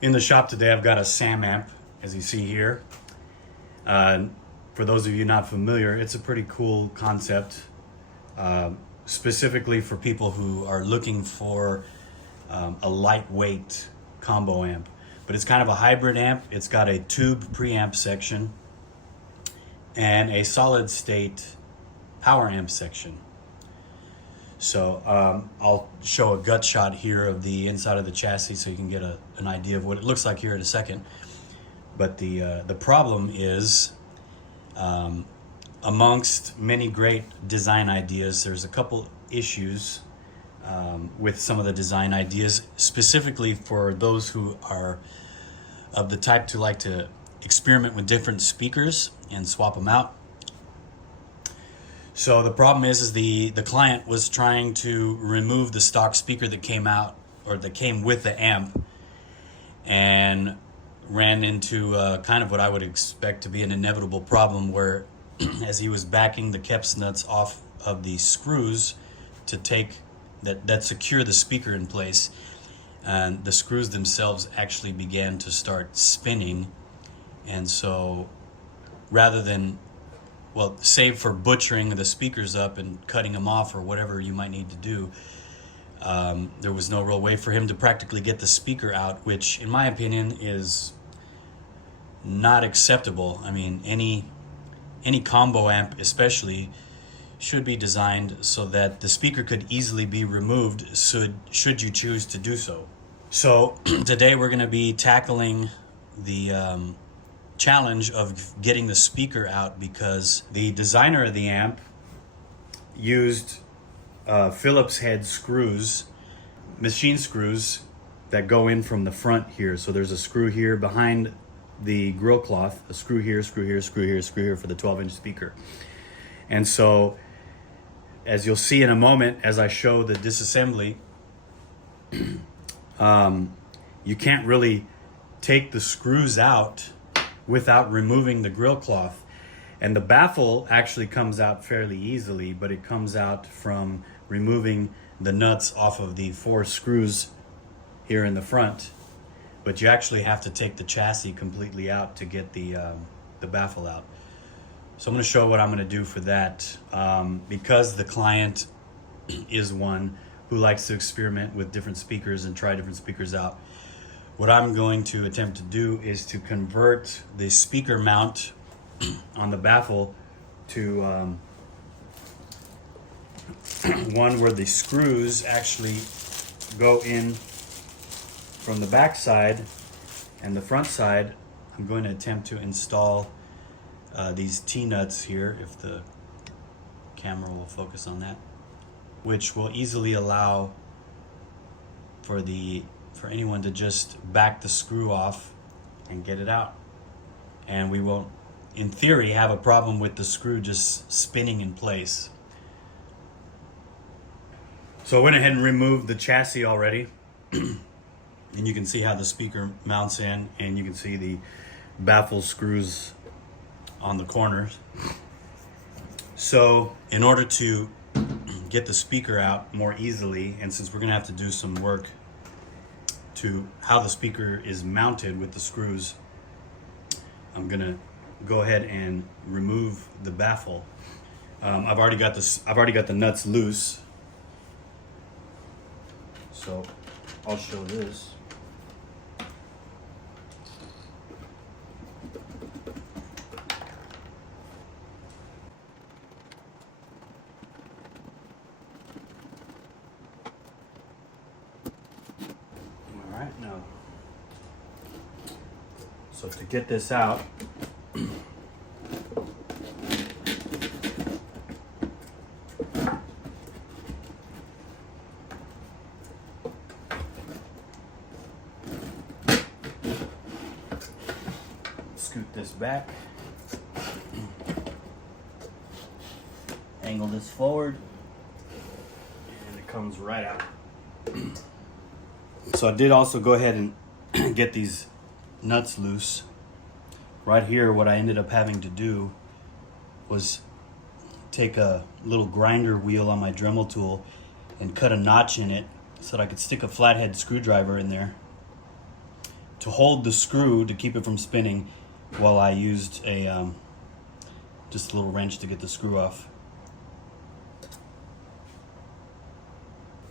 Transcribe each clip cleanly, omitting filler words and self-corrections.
In the shop today, I've got a Samamp, as you see here. For those of you not familiar, it's a pretty cool concept, specifically for people who are looking for a lightweight combo amp. But it's kind of a hybrid amp. It's got a tube preamp section and a solid state power amp section. So I'll show a gut shot here of the inside of the chassis so you can get an idea of what it looks like here in a second. But the problem is, amongst many great design ideas, there's a couple issues with some of the design ideas, specifically for those who are of the type to like to experiment with different speakers and swap them out. So the problem is the client was trying to remove the stock speaker that came out, or that came with the amp, and ran into kind of what I would expect to be an inevitable problem where as he was backing the keps nuts off of the screws to take that secure the speaker in place, and the screws themselves actually began to start spinning. And so rather than, well, save for butchering the speakers up and cutting them off or whatever you might need to do, there was no real way for him to practically get the speaker out, which in my opinion is not acceptable. I mean, any combo amp especially should be designed so that the speaker could easily be removed should you choose to do so. So today we're going to be tackling the challenge of getting the speaker out, because the designer of the amp used Phillips head screws, machine screws that go in from the front here. So there's a screw here behind the grill cloth, a screw here, screw here, screw here, screw here for the 12-inch speaker. And so, as you'll see in a moment as I show the disassembly, you can't really take the screws out without removing the grill cloth. And the baffle actually comes out fairly easily, but it comes out from removing the nuts off of the 4 screws here in the front. But you actually have to take the chassis completely out to get the baffle out. So I'm going to show what I'm going to do for that, because the client is one who likes to experiment with different speakers and try different speakers out. What I'm going to attempt to do is to convert the speaker mount on the baffle to one where the screws actually go in from the back side, and the front side I'm going to attempt to install these T-nuts here, if the camera will focus on that, which will easily allow for anyone to just back the screw off and get it out. And we won't, in theory, have a problem with the screw just spinning in place. So I went ahead and removed the chassis already. And you can see how the speaker mounts in, and you can see the baffle screws on the corners. So in order to get the speaker out more easily, and since we're going to have to do some work to how the speaker is mounted with the screws, I'm going to go ahead and remove the baffle. I've already got the nuts loose, so I'll show this. All right, now, so to get this out, scoot this back, angle this forward, and it comes right out. So I did also go ahead and get these nuts loose. Right here, what I ended up having to do was take a little grinder wheel on my Dremel tool and cut a notch in it so that I could stick a flathead screwdriver in there to hold the screw to keep it from spinning while I used a just a little wrench to get the screw off.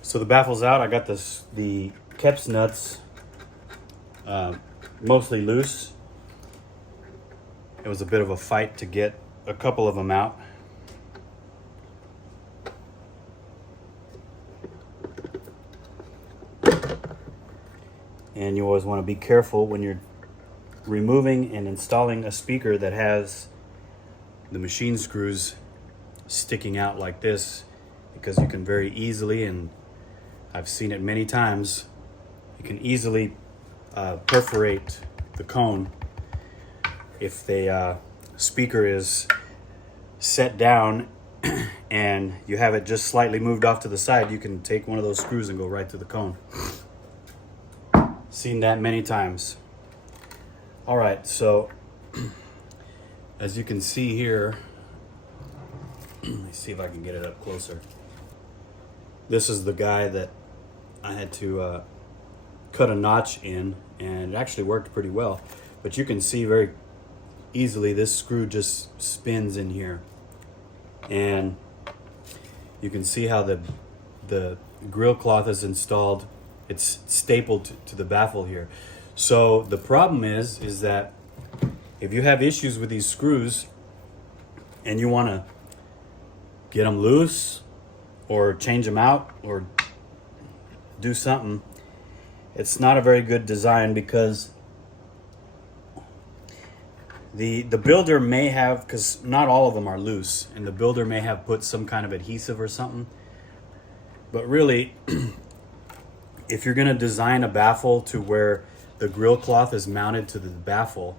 So the baffle's out. I got the keps nuts mostly loose. It was a bit of a fight to get a couple of them out. And you always want to be careful when you're removing and installing a speaker that has the machine screws sticking out like this, because you can very easily, and I've seen it many times, you can easily perforate the cone if the speaker is set down and you have it just slightly moved off to the side. You can take one of those screws and go right through the cone. Seen that many times. All right, so as you can see here, let me see if I can get it up closer. This is the guy that I had to cut a notch in, and it actually worked pretty well. But you can see very easily this screw just spins in here, and you can see how the grill cloth is installed. It's stapled to the baffle here. So the problem is that if you have issues with these screws and you want to get them loose or change them out or do something, it's not a very good design, because the builder may have, because not all of them are loose, and the builder may have put some kind of adhesive or something. But really, if you're going to design a baffle to where the grill cloth is mounted to the baffle,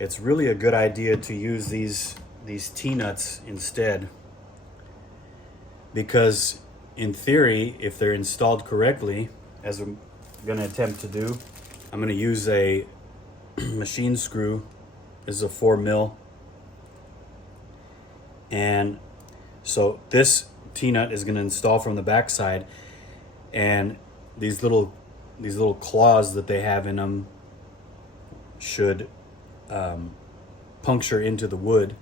it's really a good idea to use these T-nuts instead, because in theory, if they're installed correctly, as I'm going to attempt to do, I'm going to use a machine screw. This is a 4mm, and so this T-nut is going to install from the back side, and these little claws that they have in them should puncture into the wood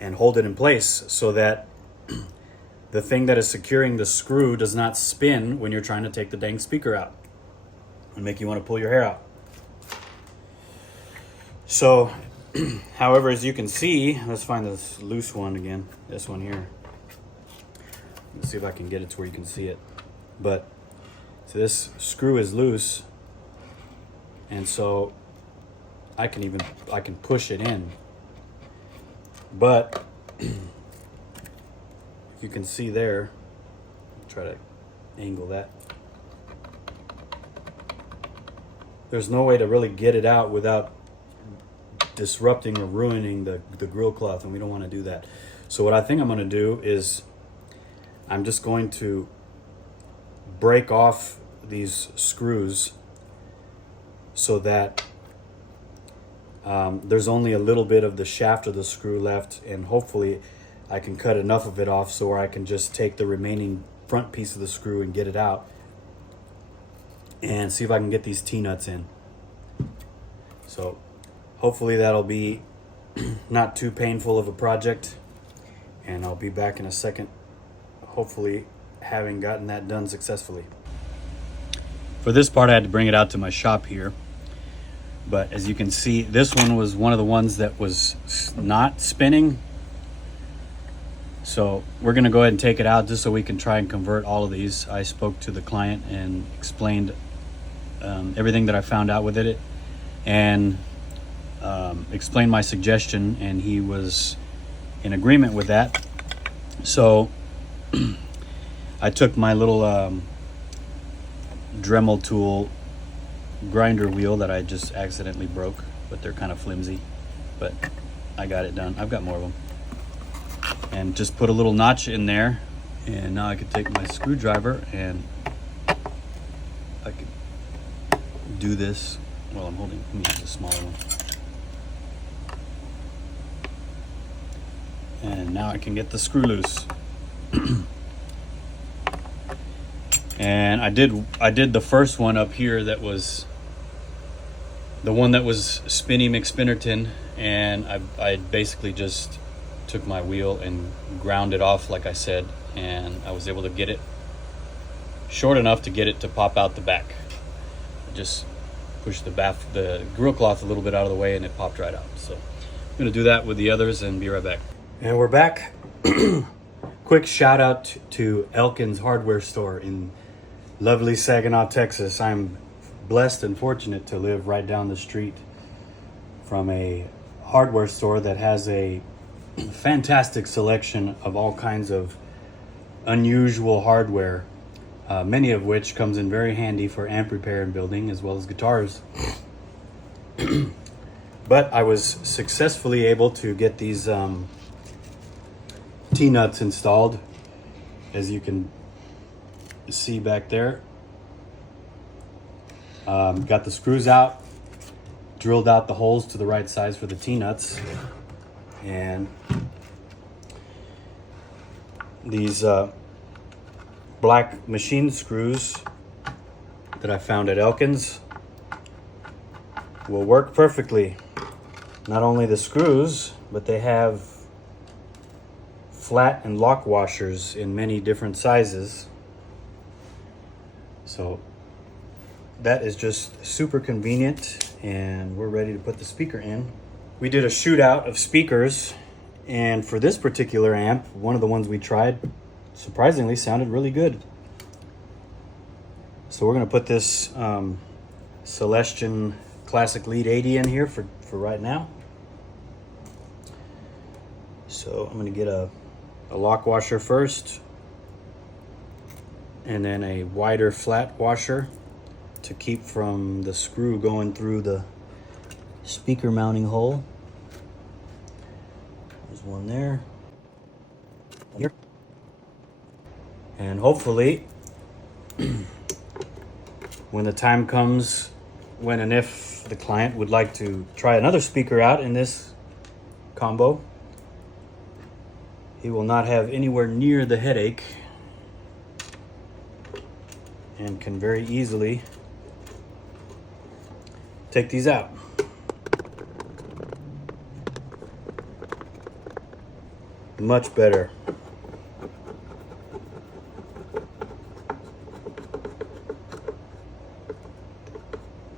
and hold it in place, so that the thing that is securing the screw does not spin when you're trying to take the dang speaker out and make you want to pull your hair out. So, however, as you can see, let's find this loose one again, this one here. Let's see if I can get it to where you can see it. But so this screw is loose, and so I can push it in. But if you can see there, try to angle that. There's no way to really get it out without disrupting or ruining the grill cloth, and we don't want to do that. So what I think I'm going to do is I'm just going to break off these screws so that there's only a little bit of the shaft of the screw left, and hopefully I can cut enough of it off so I can just take the remaining front piece of the screw and get it out, and see if I can get these T-nuts in. So hopefully that'll be not too painful of a project, and I'll be back in a second, hopefully having gotten that done successfully. For this part, I had to bring it out to my shop here, but as you can see, this one was one of the ones that was not spinning. So we're going to go ahead and take it out just so we can try and convert all of these. I spoke to the client and explained everything that I found out with it, and explained my suggestion, and he was in agreement with that. So I took my little Dremel tool grinder wheel that I just accidentally broke, but they're kind of flimsy, but I got it done. I've got more of them. And just put a little notch in there, and now I could take my screwdriver and I could do this while I'm holding. Let me use the smaller one. And now I can get the screw loose. And I did the first one up here that was the one that was Spinny McSpinnerton, and I basically just took my wheel and ground it off like I said, and I was able to get it short enough to get it to pop out the back. Just pushed the grill cloth a little bit out of the way and it popped right out. So I'm gonna do that with the others and be right back. And we're back. Quick shout out to Elkins Hardware Store in lovely Saginaw, Texas. I'm blessed and fortunate to live right down the street from a hardware store that has a fantastic selection of all kinds of unusual hardware, many of which comes in very handy for amp repair and building as well as guitars. But I was successfully able to get these T-nuts installed, as you can see back there. Got the screws out, drilled out the holes to the right size for the T-nuts, and these black machine screws that I found at Elkins will work perfectly. Not only the screws, but they have flat and lock washers in many different sizes. So that is just super convenient, and we're ready to put the speaker in. We did a shootout of speakers, and for this particular amp, one of the ones we tried surprisingly sounded really good. So we're going to put this Celestion Classic Lead 80 in here for right now. So I'm going to get a lock washer first, and then a wider flat washer to keep from the screw going through the speaker mounting hole. There's one there. Here. And hopefully, when the time comes, when and if the client would like to try another speaker out in this combo, he will not have anywhere near the headache and can very easily take these out. Much better.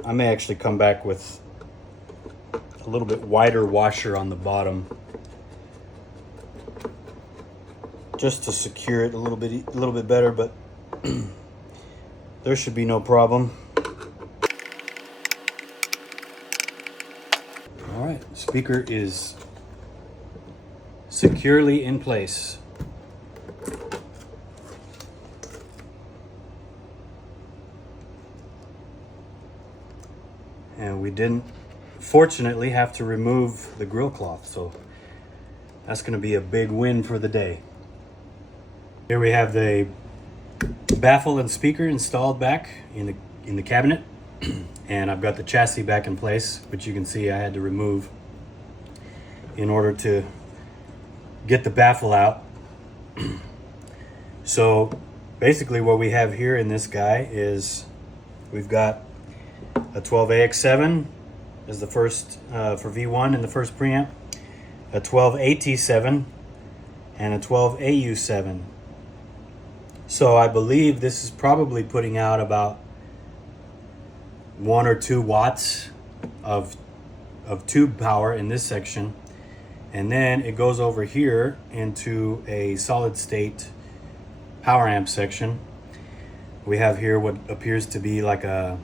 I may actually come back with a little bit wider washer on the bottom, just to secure it a little bit better, but there should be no problem. All right, speaker is securely in place. And we didn't, fortunately, have to remove the grill cloth, so that's going to be a big win for the day. Here we have the baffle and speaker installed back in the cabinet, and I've got the chassis back in place, which you can see I had to remove in order to get the baffle out. So basically what we have here in this guy is we've got a 12AX7 is the first for V1 in the first preamp, a 12AT7, and a 12AU7. So I believe this is probably putting out about 1 or 2 watts of tube power in this section, and then it goes over here into a solid state power amp section. We have here what appears to be like a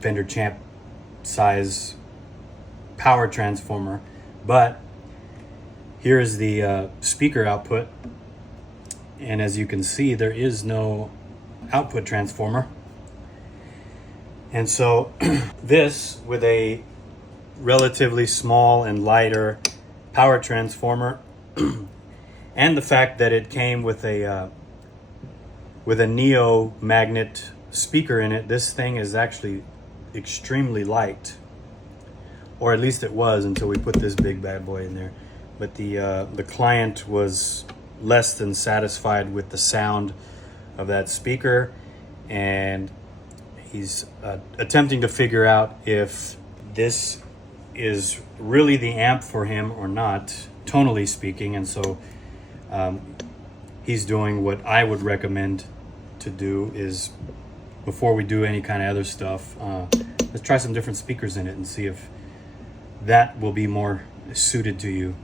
Fender Champ size power transformer, but here's the speaker output, and as you can see, there is no output transformer. And so this, with a relatively small and lighter power transformer, and the fact that it came with a Neo magnet speaker in it, this thing is actually extremely light, or at least it was until we put this big bad boy in there. But the client was less than satisfied with the sound of that speaker, and He's attempting to figure out if this is really the amp for him or not, tonally speaking. And so he's doing what I would recommend to do is, before we do any kind of other stuff, let's try some different speakers in it and see if that will be more suited to you.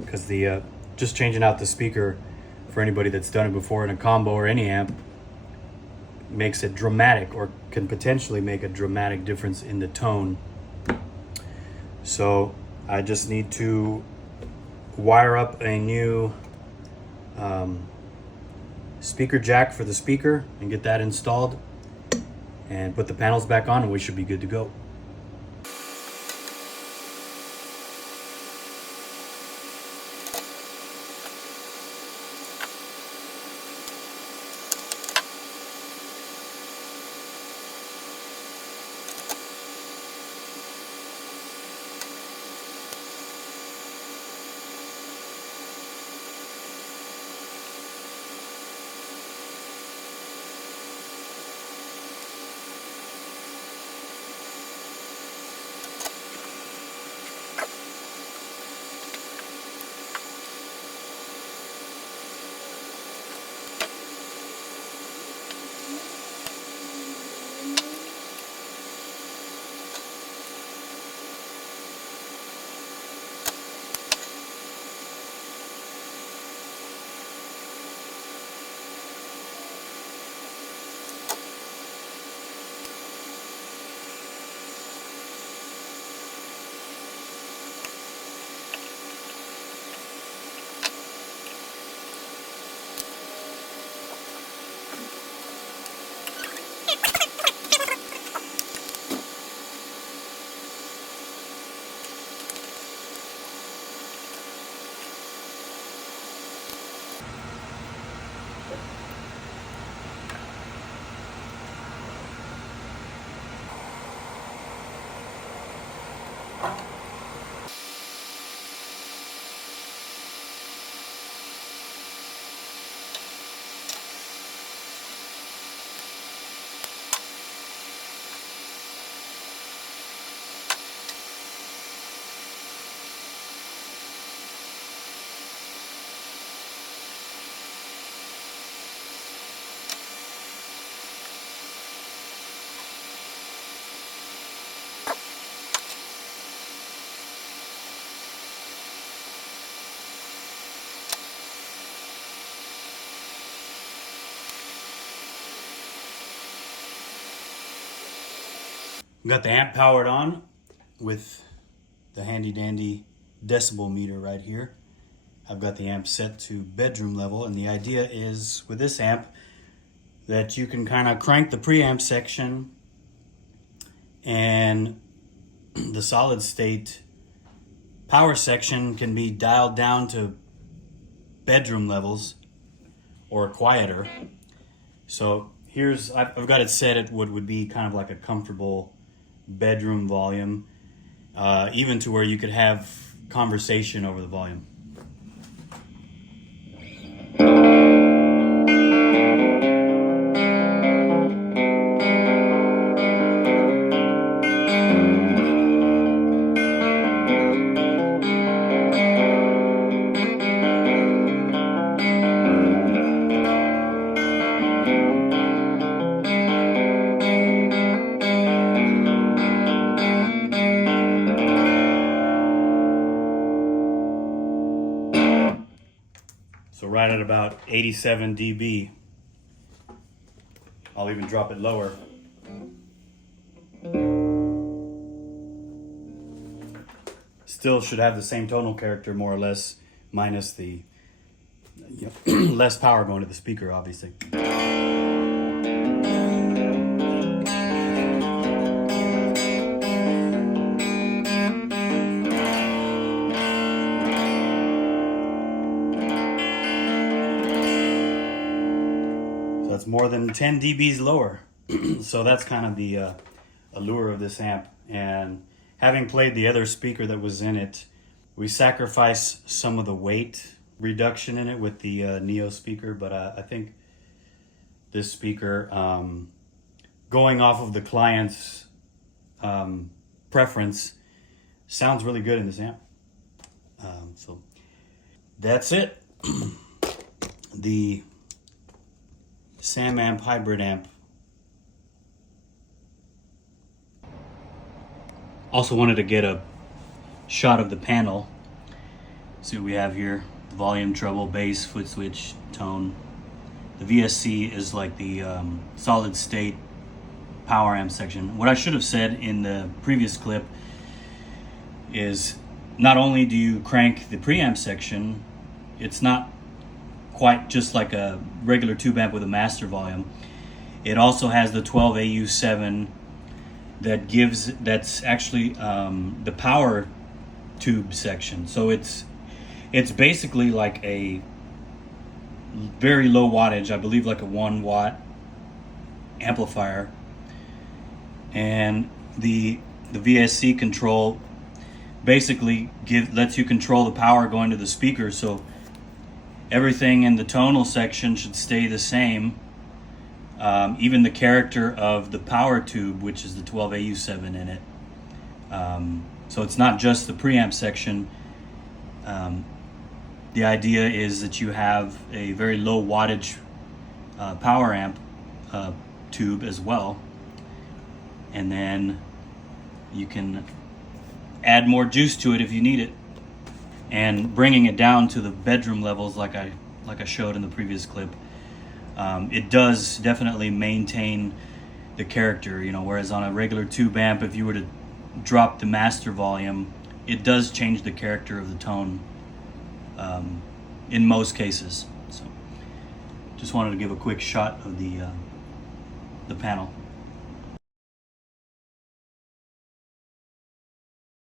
Because the just changing out the speaker, for anybody that's done it before in a combo or any amp, makes it dramatic, or can potentially make a dramatic difference in the tone. So I just need to wire up a new speaker jack for the speaker and get that installed and put the panels back on, and we should be good to go. Got the amp powered on with the handy dandy decibel meter right here. I've got the amp set to bedroom level, and the idea is with this amp that you can kind of crank the preamp section and the solid state power section can be dialed down to bedroom levels or quieter. So here's, I've got it set at what would be kind of like a comfortable bedroom volume, even to where you could have conversation over the volume. So right at about 87 dB. I'll even drop it lower. Still should have the same tonal character, more or less, minus the less power going to the speaker, obviously. That's more than 10 dBs lower. So that's kind of the allure of this amp. And having played the other speaker that was in it, we sacrificed some of the weight reduction in it with the Neo speaker, but I think this speaker going off of the client's preference, sounds really good in this amp. So that's it. The Samamp hybrid amp. Also wanted to get a shot of the panel. See what we have here: volume, treble, bass, foot switch, tone. The V.S.C is like the solid state power amp section. What I should have said in the previous clip is not only do you crank the preamp section, it's not quite just like a regular tube amp with a master volume. It also has the 12AU7 that's actually the power tube section. So it's basically like a very low wattage, I believe like a 1 watt amplifier. And the V.S.C control basically lets you control the power going to the speaker. So everything in the tonal section should stay the same. Even the character of the power tube, which is the 12AU7 in it. So it's not just the preamp section. The idea is that you have a very low wattage power amp tube as well. And then you can add more juice to it if you need it. And bringing it down to the bedroom levels like I showed in the previous clip, it does definitely maintain the character, whereas on a regular tube amp, if you were to drop the master volume, it does change the character of the tone in most cases. So just wanted to give a quick shot of the panel.